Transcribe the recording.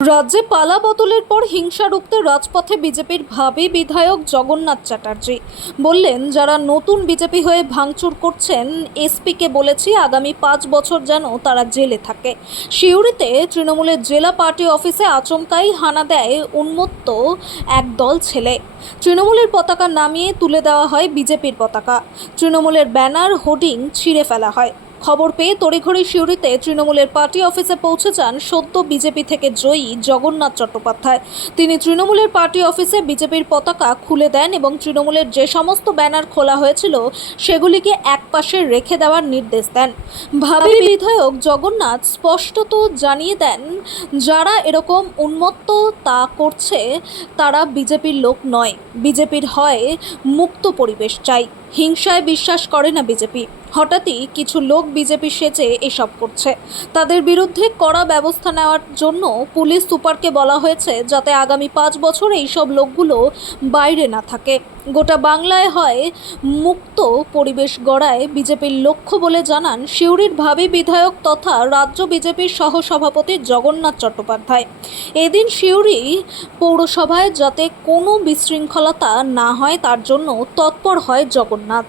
রাজ্যে পালা বদলের পর হিংসা রুখতে রাজপথে বিজেপির ভাবী বিধায়ক জগন্নাথ চ্যাটার্জি বললেন, যারা নতুন বিজেপি হয়ে ভাঙচুর করছেন, এসপিকে বলেছি আগামী 5 বছর যেন তারা জেলে থাকে। সিউড়িতে তৃণমূলের জেলা পার্টি অফিসে আচমকাই হানা দেয় উন্মত্ত একদল ছেলে। তৃণমূলের পতাকা নামিয়ে তুলে দেওয়া হয় বিজেপির পতাকা। তৃণমূলের ব্যানার হোর্ডিং ছিঁড়ে ফেলা হয়। খবর পেয়ে তড়িঘড়ি সিউড়িতে তৃণমূলের পার্টি অফিসে পৌঁছে যান সদ্য বিজেপি থেকে জয়ী জগন্নাথ চট্টোপাধ্যায়। তিনি তৃণমূলের পার্টি অফিসে বিজেপির পতাকা খুলে দেন এবং তৃণমূলের যে সমস্ত ব্যানার খোলা হয়েছিল সেগুলিকে একপাশে রেখে দেওয়ার নির্দেশ দেন। ভাবী বিধায়ক জগন্নাথ স্পষ্টত জানিয়ে দেন, যারা এরকম উন্মত্ত তা করছে তারা বিজেপির লোক নয়। বিজেপির হয় মুক্ত পরিবেশ চাই। হিংসায় বিশ্বাস করে না বিজেপি। হঠাৎই কিছু লোক বিজেপি সেজে এসব করছে। তাদের বিরুদ্ধে কড়া ব্যবস্থা নেওয়ার জন্য পুলিশ সুপারকে বলা হয়েছে, যাতে আগামী 5 বছর এইসব লোকগুলো বাইরে না থাকে। গোটা বাংলায় হয় মুক্ত পরিবেশ গড়ায় বিজেপির লক্ষ্য বলে জানান সিউড়ির ভাবী বিধায়ক তথা রাজ্য বিজেপির সহসভাপতি জগন্নাথ চট্টোপাধ্যায়। এদিন সিউড়ি পৌরসভায় যাতে কোনো বিশৃঙ্খলতা না হয় তার জন্য তৎপর হয় জগন্নাথ।